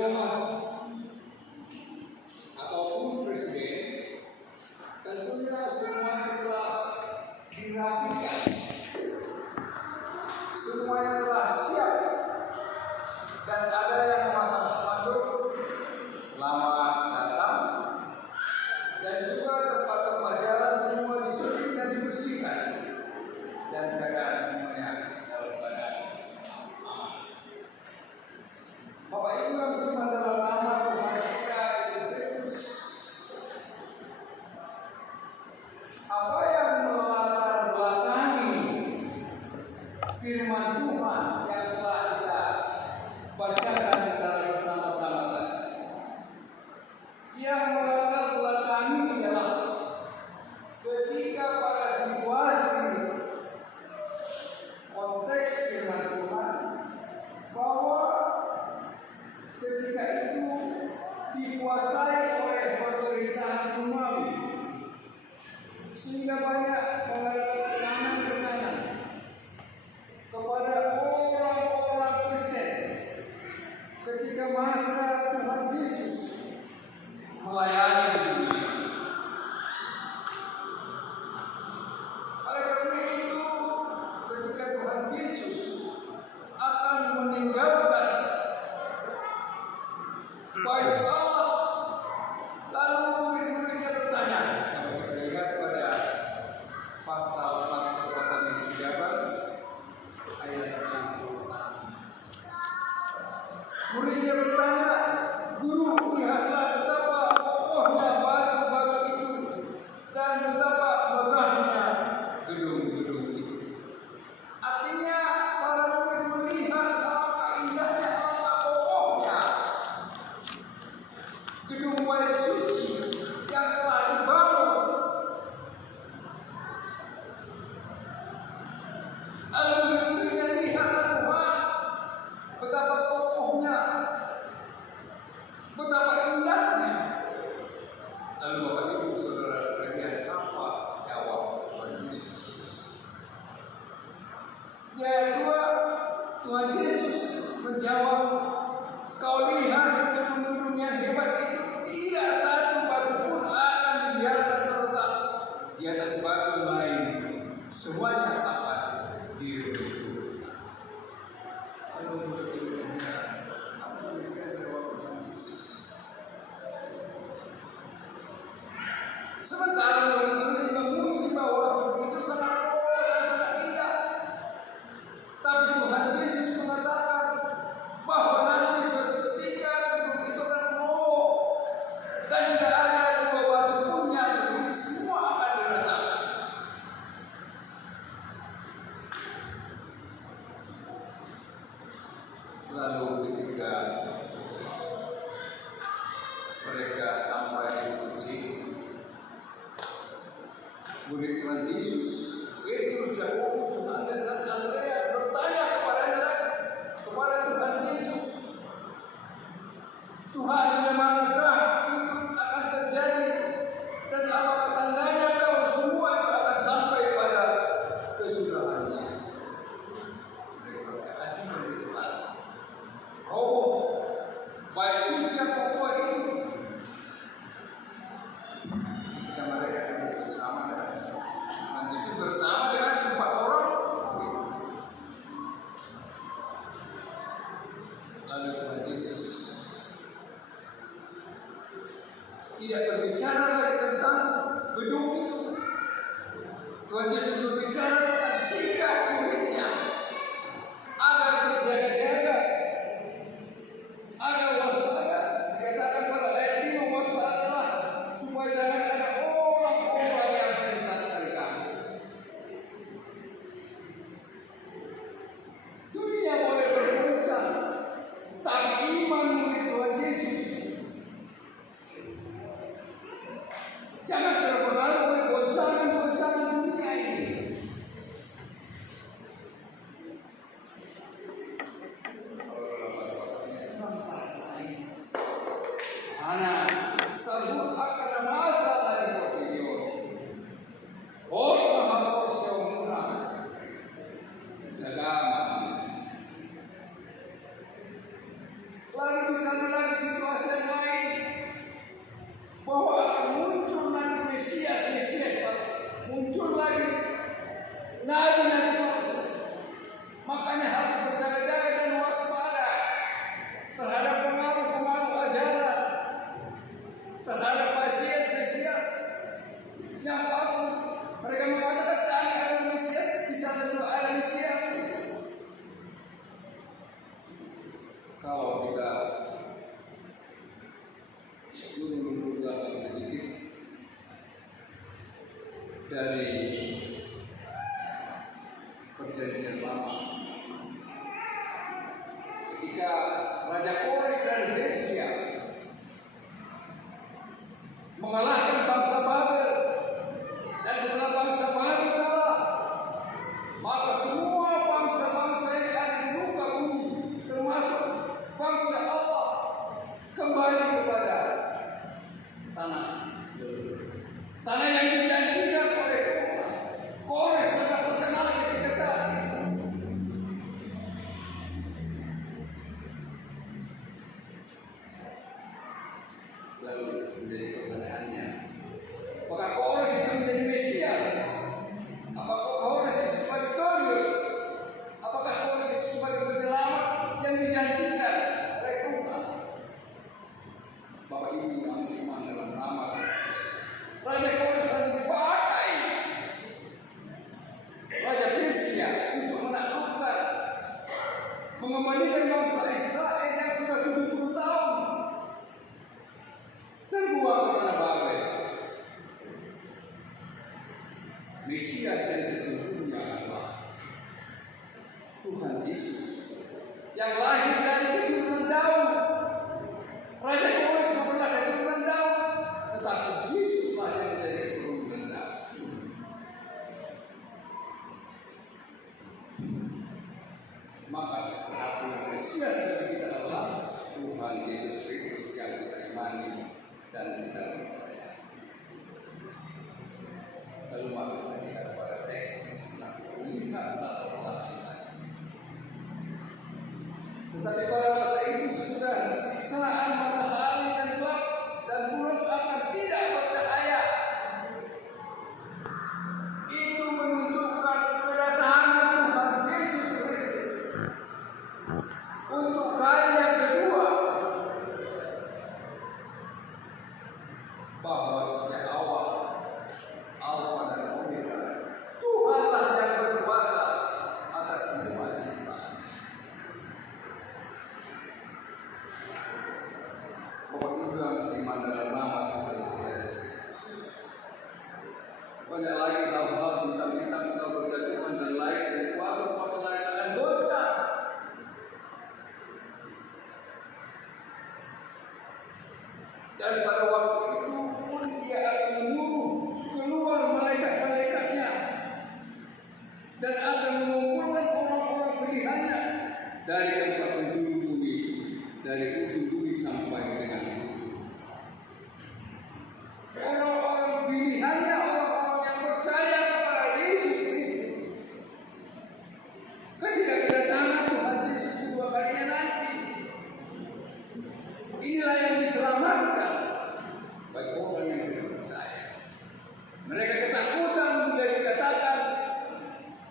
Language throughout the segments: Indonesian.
pejabat ataupun presiden, tentunya semuanya telah dirapikan, semuanya telah siap, dan ada yang memasang spanduk selamat datang, dan juga tempat-tempat jalan semua disusun dan dibersihkan, dan keadaan semuanya dalam keadaan aman. Bapak Ibu yang semua dalam nama Tuhan kita Yesus Kristus, apa yang melatar belakangi firman Tuhan yang telah kita bacakan secara bersama-sama tadi? Yang melatar belakangi ialah ketika pada situasi konteks firman Tuhan, bahwa ketika itu dikuasai oleh pemerintahan Romawi, sehingga banyak tekanan kepada orang-orang Kristen ketika masa Tuhan Yesus melayani di dunia. Oleh karena itu, ketika Tuhan Yesus akan meninggalkan bait Allah, lalu murid-muridnya bertanya. Kalau kita lihat pada pasal 13 ayat 1. Muridnya bertanya, "Guru, lihatlah betapa kokohnya batu-batu itu dan betapa megahnya gedung-gedung itu." Artinya para murid melihat alangkah indahnya, alangkah kokohnya gedung bait suci yang telah dibangun. Lalu murid-muridnya lihatlah Tuhan, betapa kokohnya, betapa indahnya. Lalu Bapak Ibu Saudara sekalian, apa jawab Tuhan Yesus? Yang kedua, Tuhan Yesus menjawab, "Kau lihat gedung-gedung yang hebat itu, tidak satu batu pun akan dibiarkan terletak di atas batu lain, semuanya akan diruntuhkan." Lalu murid-muridnya, apa demikian jawab Tuhan Yesus? Sementara murid-murid memuji bahwa gedung itu sangat kokoh dan sangat indah, tapi Tuhan Yesus mengatakan bahwa nanti suatu ketika gedung itu akan roboh dan tidak ada dua batu pun yang berdiri, semua akan diratakan. Lalu ketika mereka sampai di kunci, murid Tuhan Yesus, Petrus, Yakobus, Yohanes, dan Andreas bertanya kepada Tuhan Yesus, "Tuhan, di manakah itu akan terjadi, dan apakah tandanya kalau semua itu akan sampai pada kesudahannya?" Mereka berkata, "Jelas roboh bait suci yang kokoh itu." Ketika mereka duduk bersama dengan Tuhan Yesus bersama dengan 4 orang, lalu Tuhan Yesus tidak berbicara lagi tentang gedung itu. Tuhan Yesus berbicara tentang sikap muridnya agar berjaga-jaga, agar waspada. Dikatakan pada ayat 5, waspadalah supaya jangan ada orang-orang yang menyesatkan kamu. Dunia boleh bergoncang, tapi iman murid Tuhan Yesus jangan terpengaruh oleh goncangan-goncangan dunia ini. Sabut akan masa dari video. Oh, maha siomuna jaga. Lalu di sana lagi situasi yang lain bahwa akan muncul nanti Mesias muncul lagi nabi-nabi palsu. Makanya harus berjaga-jaga dan waspada terhadap pengaruh-pengaruh ajaran, terhadap Mesias yang palsu. Mereka mengatakan kami ada Mesias, di sana juga ada Mesias. Kalau kita turun ke belakang sedikit dari perjanjian lama, ketika Raja Kores dari Persia mengalahkan bangsa Babel, dan setelah bangsa Babel kalah, maka semua bangsa-bangsa yang ada di muka bumi, termasuk bangsa Allah, kembali kepada tanah yang dijanjikan oleh Kores sangat terkenal ketika saat itu. Lalu menjadi pertanyaannya, apakah Kores itu menjadi Mesias? Apakah Kores itu sebagai Darius? Apakah Kores itu sebagai penyelamat yang dijanjikan oleh Tuhan? Bapak Ibu yang simak dalam nama Raja Kores akan dipakai Raja Persia untuk menaklukkan, mengembalikan bangsa Israel yang sudah 70 tahun terbuang ke tanah Babel. Mesias yang sesungguhnya adalah Tuhan Yesus yang lahir dari keturunan Daud. Raja Kores bukanlah keturunan Daud, tetapi Yesus lahir dari keturunan Daud. Maka satu Mesias bagi kita adalah Tuhan Yesus Kristus yang kita imani dan kita percaya. Lalu masuk lagi kepada teks yang sedang melihat atau melakukan. Tetapi pada masa itu sesudah siksaan matahari dan gelap dan bulan akan tidak bercahaya, itu menunjukkan kedatangan Tuhan Yesus Kristus untuk kali yang kedua, bahwa sejak awal Alfa dan Omega, Tuhanlah yang berkuasa atas semua ciptaan. Bapak Ibu yang seiman dalam nama Tuhan Yesus Kristus. Banyak lagi hal-hal bintang-bintang kalau berjatuhan dan lain, dan kuasa-kuasa lain akan goncang. Dan pada waktu itu pun Dia akan menyuruh keluar malaikat-malaikatnya dan akan mengumpulkan orang-orang pilihannya dari tempat penjuru bumi, dari ujung bumi sampai dengan ujung. Orang-orang pilihannya, orang-orang yang percaya kepada Yesus Kristus. Ketika kedatangan Tuhan Yesus kedua kalinya nanti, inilah yang diselamatkan bagi orang yang tidak percaya. Mereka ketakutan bila dikatakan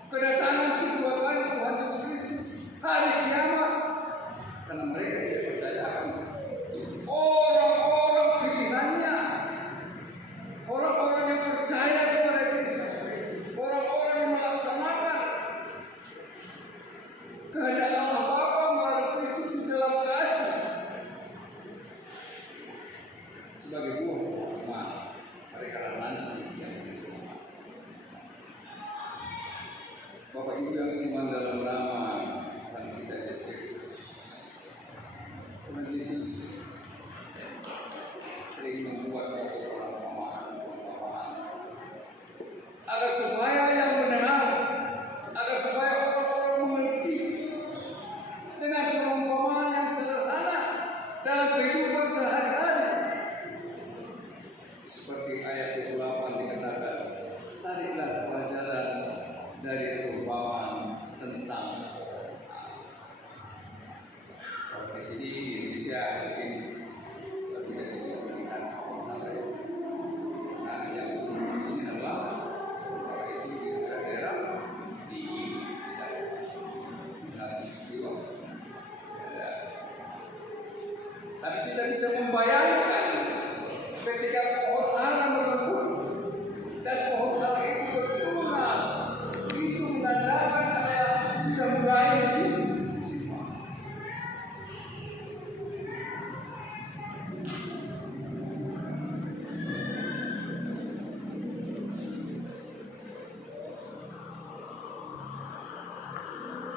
kedatangan kedua kali Tuhan Yesus Kristus hari kiamat, karena mereka tidak percaya akan orang-orang pilihannya, orang-orang yang percaya kepada Yesus Kristus, orang-orang yang melaksanakan kehendak Allah Bapa melalui Kristus di dalam kasih sebagai buah iman. Mereka nanti yang diselamatkan. Bapak Ibu yang seiman dalam nama Tuhan kita Yesus Kristus, Tuhan Yesus sering membuat suatu perumpamaan agar supaya yang mendengar, agar supaya orang-orang mengerti mungkin lebih dari pilihan orang lain. Nah, yang di sini adalah kalau itu di daerah di istiwa. Tapi kita bisa membayangkan ketika pohon ara mengebut dan pohon ara itu bertunas, itu menandakan kayak sudah mulai musim.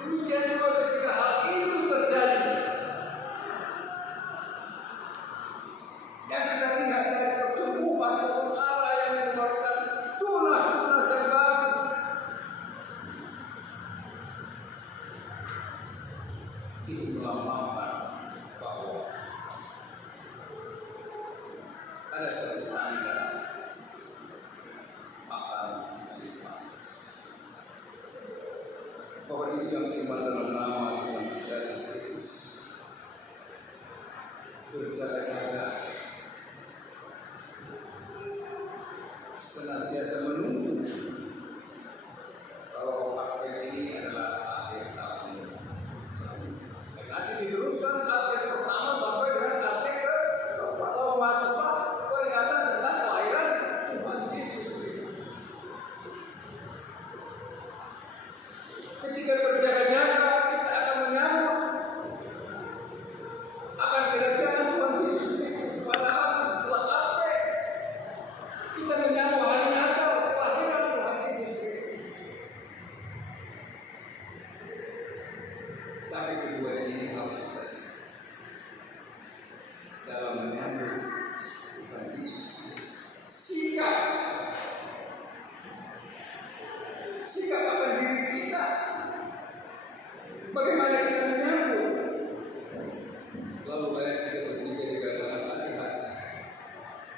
Demikian juga ketika hal itu terjadi, yang kita lihat dari pertumbuhan pohon ara yang mengeluarkan tunas-tunas yang baru, itu melambangkan bahwa ada satu tanda akan musim panas. Bahwa itu yang simbol dalam nama Tuhan kita Yesus Kristus. Berjaga-jaga, senantiasa menunggu kalau April ini adalah akhir tahun. Dan nanti diteruskan April pertama sampai dengan April keempat. Lalu masuklah peringatan tentang kelahiran Tuhan Yesus Kristus. Ketika berjaga-jaga, kita akan menyambut akan kedatangan Tuhan Yesus Kristus. Padahal setelah April kita menyambut hari Natal, kelahiran Tuhan Yesus Kristus. Tapi keduanya ini harus kita dalam menyambut Tuhan Yesus Kristus. Sikap akan diri kita. Bagaimana kita menyambut? Lalu ayat 33 dikatakan hati-hati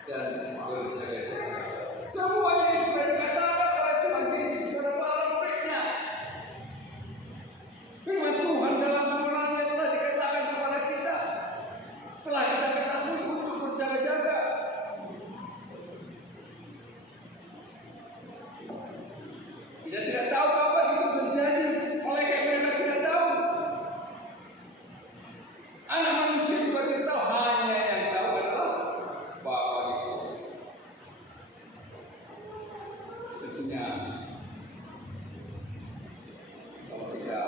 dan berjaga-jaga. Semuanya ini sudah dikatakan oleh Tuhan Yesus kepada para muridnya. Firman Tuhan dalam kebenarannya telah dikatakan kepada kita, telah kita ketahui untuk berjaga-jaga. Kita tidak tahu kapan itu terjadi, malaikat mereka tidak tahu, anak manusia juga tidak tahu, hanya yang tahu adalah Bapa di surga. Tentunya kalau kita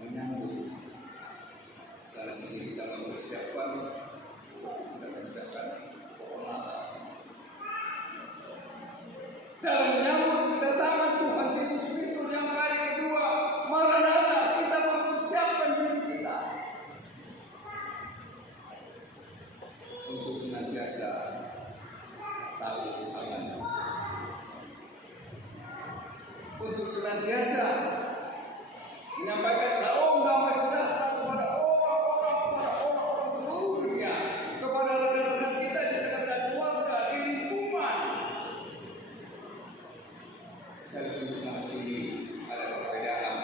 menyambut sana sini, kita mempersiapkan pohon ara. Dalam menyambut kedatangan Tuhan Yesus Kristus yang kali kedua, Maranatha, kita mempersiapkan diri kita untuk senantiasa tahu akan, untuk senantiasa menyampaikan salam damai sejahtera kepada orang-orang seluruh dunia, kepada rekan-rekan kita di tengah keluarga, di lingkungan. Sekalipun di sana sini ada perbedaan,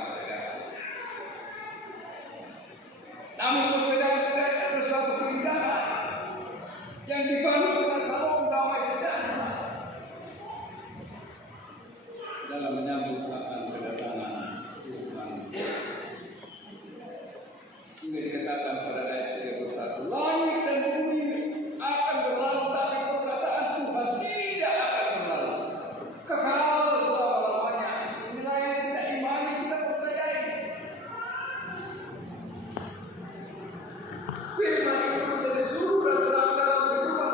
namun perbedaan adalah suatu keindahan yang dibangun dengan salam damai sejahtera dalam menyambut akan kedatangan Tuhan. Sehingga dikatakan pada ayat 31, langit dan bumi akan berlalu, tapi perkataan Tuhan tidak akan berlalu. Kekal selama-lamanya. Inilah yang kita imani, kita percayai. Firman itu menjadi suruh dan terang dalam kehidupan.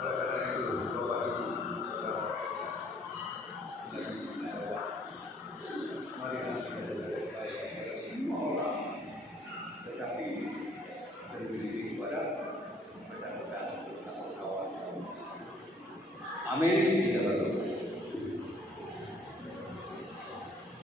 Oleh karena itu, Bapak Ibu, saudara, sedang menaruh, mari kita baik kepada semua orang, tetapi berbudi kepada rekan-rekan atau kawan-kawan. Amin. Kita berdoa.